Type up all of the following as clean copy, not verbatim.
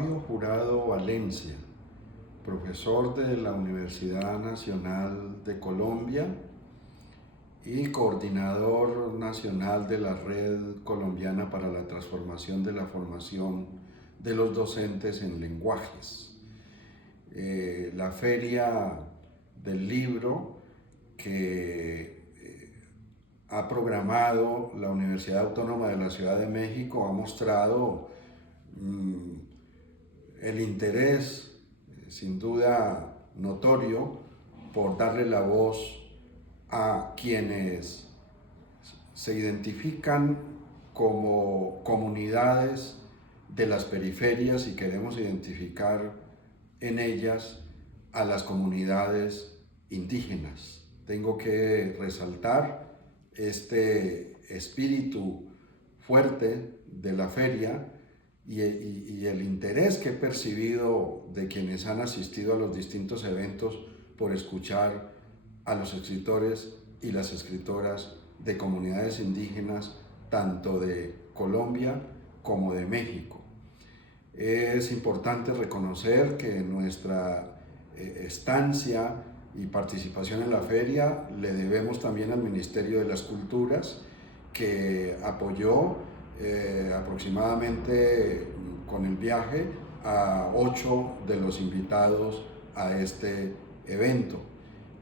Fabio Jurado Valencia, profesor de la Universidad Nacional de Colombia y coordinador nacional de la Red Colombiana para la Transformación de la Formación de los Docentes en Lenguajes. La Feria del Libro que ha programado la Universidad Autónoma de la Ciudad de México ha mostrado el interés, sin duda notorio, por darle la voz a quienes se identifican como comunidades de las periferias y queremos identificar en ellas a las comunidades indígenas. Tengo que resaltar este espíritu fuerte de la feria y el interés que he percibido de quienes han asistido a los distintos eventos por escuchar a los escritores y las escritoras de comunidades indígenas, tanto de Colombia como de México. Es importante reconocer que nuestra estancia y participación en la feria le debemos también al Ministerio de las Culturas, que apoyó aproximadamente con el viaje a 8 de los invitados a este evento.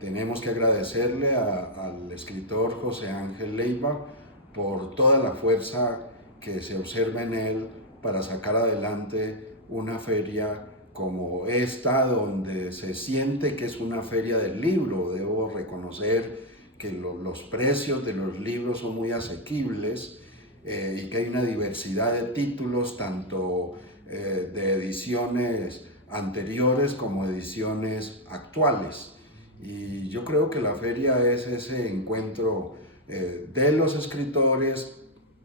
Tenemos que agradecerle al escritor José Ángel Leiva por toda la fuerza que se observa en él para sacar adelante una feria como esta, donde se siente que es una feria del libro. Debo reconocer que los precios de los libros son muy asequibles y que hay una diversidad de títulos, tanto de ediciones anteriores como ediciones actuales. Y yo creo que la feria es ese encuentro de los escritores,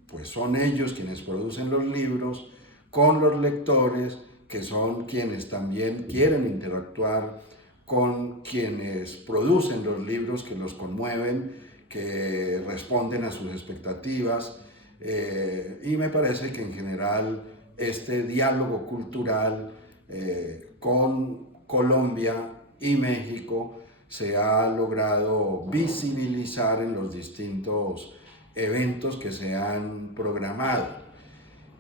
pues son ellos quienes producen los libros, con los lectores, que son quienes también quieren interactuar con quienes producen los libros, que los conmueven, que responden a sus expectativas. Y me parece que en general este diálogo cultural con Colombia y México se ha logrado visibilizar en los distintos eventos que se han programado.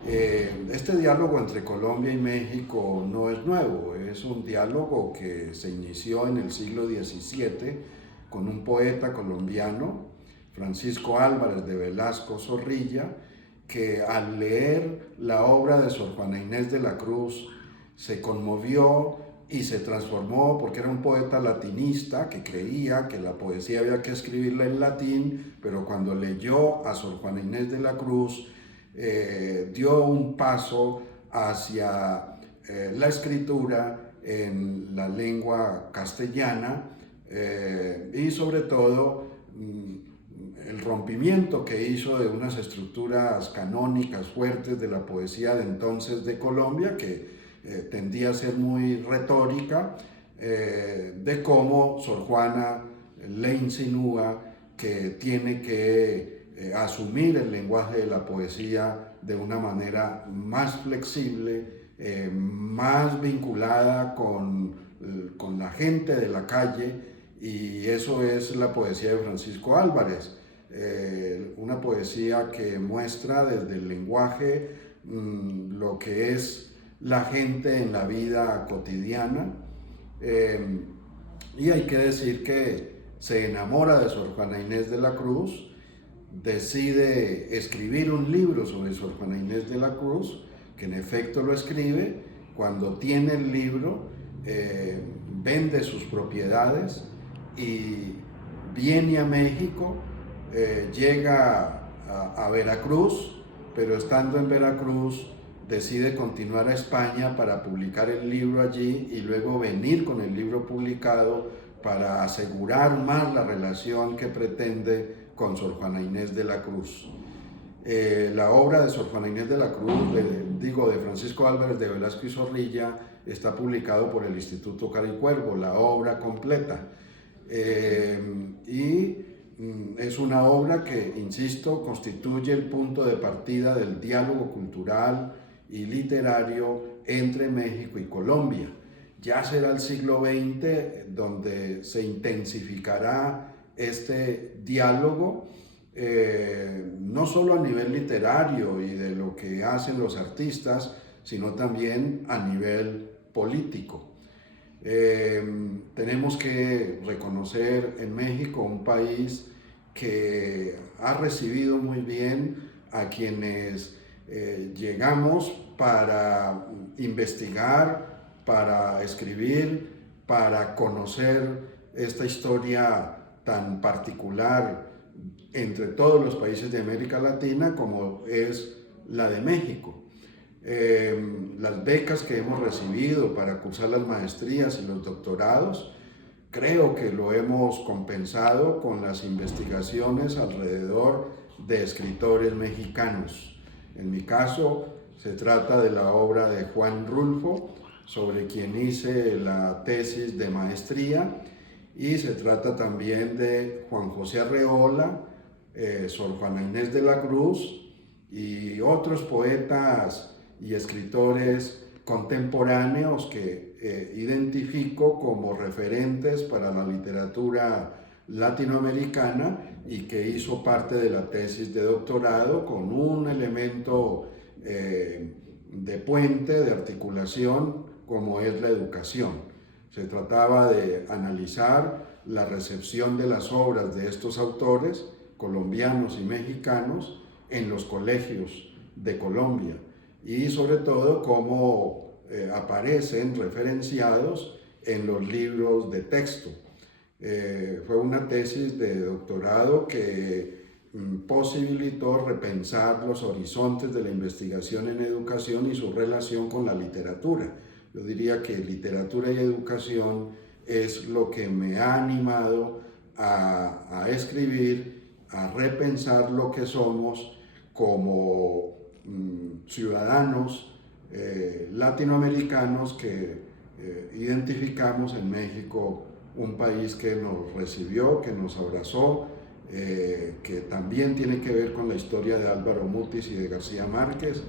Este diálogo entre Colombia y México no es nuevo, es un diálogo que se inició en el siglo XVII con un poeta colombiano, Francisco Álvarez de Velasco Zorrilla, que al leer la obra de Sor Juana Inés de la Cruz se conmovió y se transformó, porque era un poeta latinista que creía que la poesía había que escribirla en latín, pero cuando leyó a Sor Juana Inés de la Cruz dio un paso hacia la escritura en la lengua castellana y sobre todo el rompimiento que hizo de unas estructuras canónicas fuertes de la poesía de entonces de Colombia, que tendía a ser muy retórica, de cómo Sor Juana le insinúa que tiene que asumir el lenguaje de la poesía de una manera más flexible, más vinculada con la gente de la calle, y eso es la poesía de Francisco Álvarez. Una poesía que muestra desde el lenguaje lo que es la gente en la vida cotidiana, y hay que decir que se enamora de Sor Juana Inés de la Cruz, decide escribir un libro sobre Sor Juana Inés de la Cruz, que en efecto lo escribe. Cuando tiene el libro, vende sus propiedades y viene a México, llega a Veracruz, pero estando en Veracruz decide continuar a España para publicar el libro allí y luego venir con el libro publicado para asegurar más la relación que pretende con Sor Juana Inés de la Cruz. La obra de Sor Juana Inés de la Cruz, de Francisco Álvarez de Velasco y Zorrilla, está publicado por el Instituto Caricuervo, la obra completa. Y es una obra que, insisto, constituye el punto de partida del diálogo cultural y literario entre México y Colombia. Ya será el siglo XX donde se intensificará este diálogo, no solo a nivel literario y de lo que hacen los artistas, sino también a nivel político. Tenemos que reconocer en México un país que ha recibido muy bien a quienes llegamos para investigar, para escribir, para conocer esta historia tan particular entre todos los países de América Latina como es la de México. Las becas que hemos recibido para cursar las maestrías y los doctorados, creo que lo hemos compensado con las investigaciones alrededor de escritores mexicanos. En mi caso, se trata de la obra de Juan Rulfo, sobre quien hice la tesis de maestría, y se trata también de Juan José Arreola, Sor Juana Inés de la Cruz y otros poetas y escritores contemporáneos que identifico como referentes para la literatura latinoamericana y que hizo parte de la tesis de doctorado con un elemento de puente, de articulación, como es la educación. Se trataba de analizar la recepción de las obras de estos autores colombianos y mexicanos en los colegios de Colombia y sobre todo cómo aparecen referenciados en los libros de texto. Fue una tesis de doctorado que posibilitó repensar los horizontes de la investigación en educación y su relación con la literatura. Yo diría que literatura y educación es lo que me ha animado a escribir, a repensar lo que somos como ciudadanos latinoamericanos que identificamos en México un país que nos recibió, que nos abrazó, que también tiene que ver con la historia de Álvaro Mutis y de García Márquez.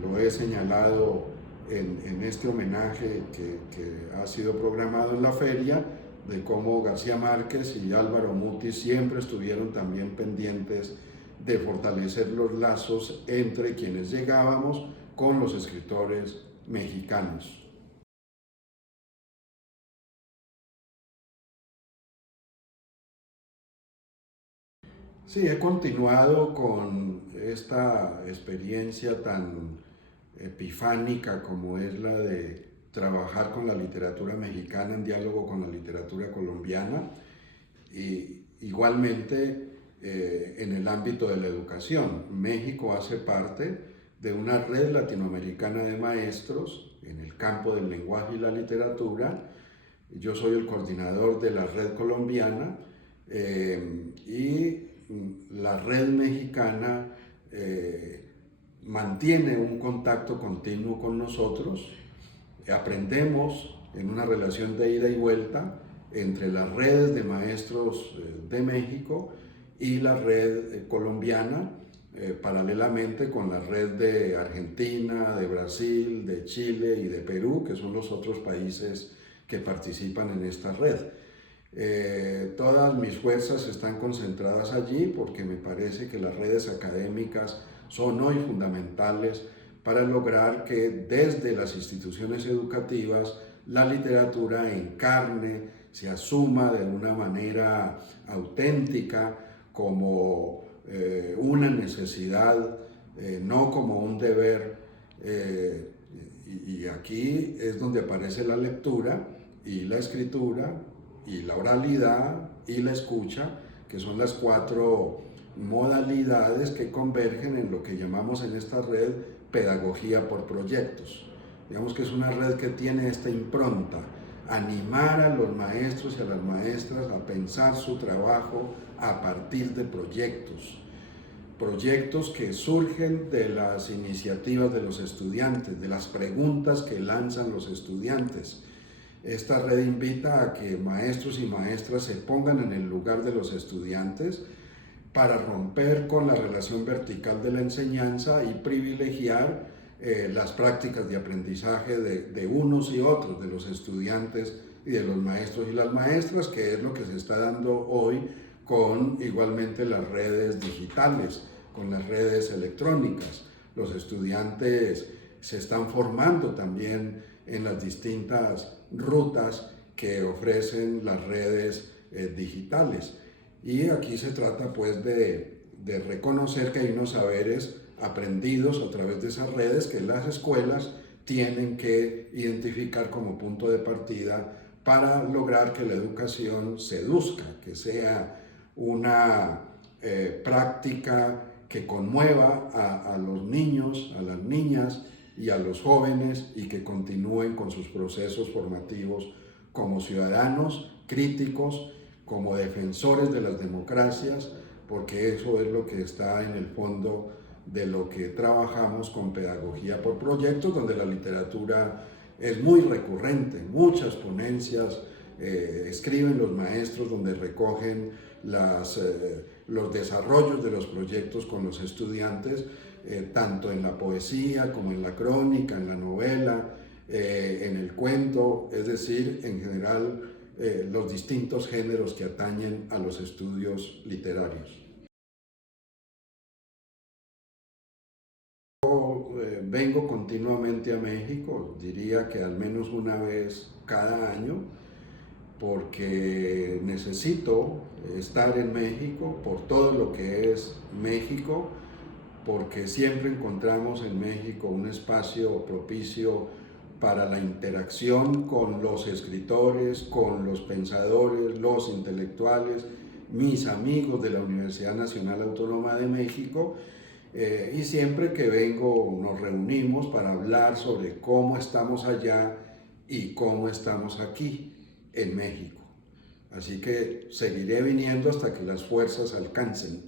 Lo he señalado en este homenaje que ha sido programado en la feria, de cómo García Márquez y Álvaro Mutis siempre estuvieron también pendientes de fortalecer los lazos entre quienes llegábamos con los escritores mexicanos. Sí, he continuado con esta experiencia tan epifánica como es la de trabajar con la literatura mexicana en diálogo con la literatura colombiana y igualmente en el ámbito de la educación. México hace parte de una red latinoamericana de maestros en el campo del lenguaje y la literatura. Yo soy el coordinador de la red colombiana y la red mexicana mantiene un contacto continuo con nosotros. Aprendemos en una relación de ida y vuelta entre las redes de maestros de México y la red colombiana, paralelamente con la red de Argentina, de Brasil, de Chile y de Perú, que son los otros países que participan en esta red. Todas mis fuerzas están concentradas allí porque me parece que las redes académicas son hoy fundamentales para lograr que desde las instituciones educativas la literatura encarne, se asuma de una manera auténtica como una necesidad, no como un deber. Y aquí es donde aparece la lectura y la escritura y la oralidad y la escucha, que son las cuatro modalidades que convergen en lo que llamamos en esta red pedagogía por proyectos. Digamos que es una red que tiene esta impronta, animar a los maestros y a las maestras a pensar su trabajo a partir de proyectos. Proyectos que surgen de las iniciativas de los estudiantes, de las preguntas que lanzan los estudiantes. Esta red invita a que maestros y maestras se pongan en el lugar de los estudiantes para romper con la relación vertical de la enseñanza y privilegiar las prácticas de aprendizaje de unos y otros, de los estudiantes y de los maestros y las maestras, que es lo que se está dando hoy con igualmente las redes digitales, con las redes electrónicas. Los estudiantes se están formando también en las distintas rutas que ofrecen las redes digitales. Y aquí se trata pues de reconocer que hay unos saberes aprendidos a través de esas redes que las escuelas tienen que identificar como punto de partida para lograr que la educación seduzca, que sea una práctica que conmueva a los niños, a las niñas y a los jóvenes y que continúen con sus procesos formativos como ciudadanos críticos, como defensores de las democracias, porque eso es lo que está en el fondo de lo que trabajamos con pedagogía por proyectos, donde la literatura es muy recurrente, muchas ponencias escriben los maestros donde recogen los desarrollos de los proyectos con los estudiantes, tanto en la poesía como en la crónica, en la novela, en el cuento, es decir, en general los distintos géneros que atañen a los estudios literarios. Vengo continuamente a México, diría que al menos una vez cada año, porque necesito estar en México por todo lo que es México, porque siempre encontramos en México un espacio propicio para la interacción con los escritores, con los pensadores, los intelectuales, mis amigos de la Universidad Nacional Autónoma de México, y siempre que vengo nos reunimos para hablar sobre cómo estamos allá y cómo estamos aquí en México. Así que seguiré viniendo hasta que las fuerzas alcancen